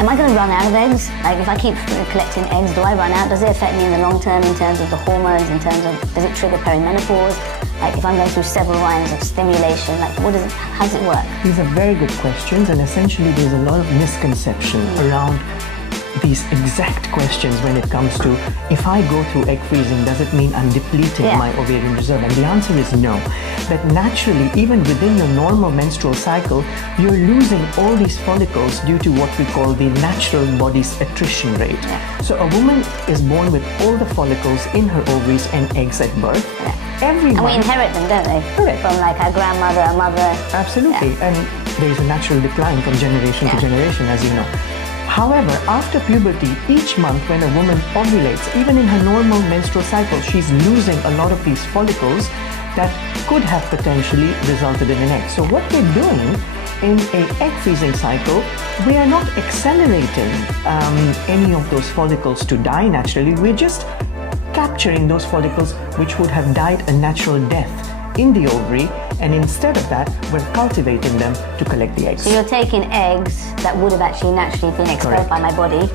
Am I going to run out of eggs? Like if I keep collecting eggs, do I run out? Does it affect me in the long term in terms of the hormones, in terms of, does it trigger perimenopause? Like if I'm going through several lines of stimulation, like how does it work? These are very good questions, and essentially there's a lot of misconception around these exact questions when it comes to, if I go through egg freezing, does it mean I'm depleting my ovarian reserve? And the answer is no. That naturally, even within your normal menstrual cycle, you're losing all these follicles due to what we call the natural body's attrition rate. So a woman is born with all the follicles in her ovaries and eggs at birth. Every month, we inherit them, don't they? Correct. From like our grandmother, our mother. Absolutely. And there's a natural decline from generation to generation, as you know. However, after puberty, each month when a woman ovulates, even in her normal menstrual cycle, she's losing a lot of these follicles that could have potentially resulted in an egg. So what we're doing in an egg freezing cycle, we are not accelerating any of those follicles to die naturally. We're just capturing those follicles which would have died a natural death in the ovary, and instead of that, we're cultivating them to collect the eggs. So you're taking eggs that would have actually naturally been expelled by my body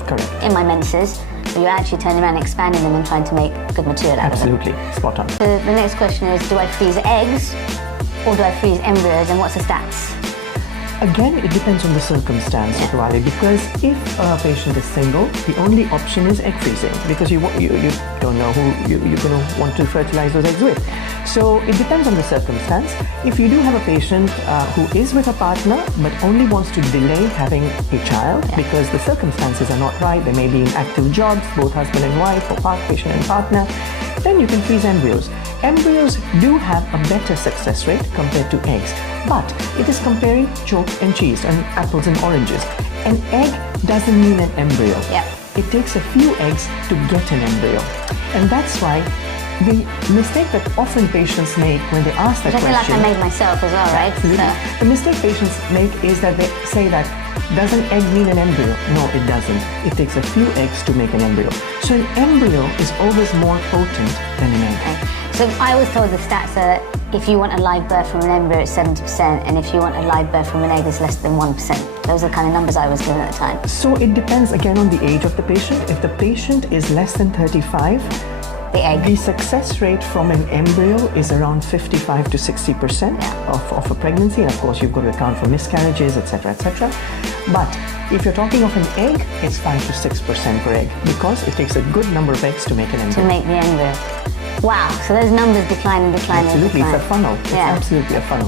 in my menses, so you're actually turning around and expanding them and trying to make good material out of them. Absolutely, spot on. So the next question is, do I freeze eggs or do I freeze embryos, and what's the stats? Again, it depends on the circumstance, Vali, because if a patient is single, the only option is egg freezing, because you don't know who you're going to want to fertilize those eggs with. So it depends on the circumstance. If you do have a patient who is with a partner but only wants to delay having a child because the circumstances are not right, they may be in active jobs, both husband and wife, or patient and partner, then you can freeze embryos. Embryos do have a better success rate compared to eggs, but it is comparing chalk and cheese and apples and oranges. An egg doesn't mean an embryo. It takes a few eggs to get an embryo, and that's why the mistake that often patients make when they ask that question... I feel like I made myself as well, right? Absolutely. So. The mistake patients make is that they say that, does an egg mean an embryo? No, it doesn't. It takes a few eggs to make an embryo. So an embryo is always more potent than an egg. Okay. So I was told the stats are, if you want a live birth from an embryo, it's 70%, and if you want a live birth from an egg, it's less than 1%. Those are the kind of numbers I was given at the time. So it depends again on the age of the patient. If the patient is less than 35, the success rate from an embryo is around 55 to 60% of a pregnancy, and of course you've got to account for miscarriages, etc., etc. But if you're talking of an egg, it's 5 to 6% per egg, because it takes a good number of eggs to make an embryo. To make the embryo. Wow, so those numbers decline and decline and decline. Absolutely, it's a funnel. It's absolutely a funnel.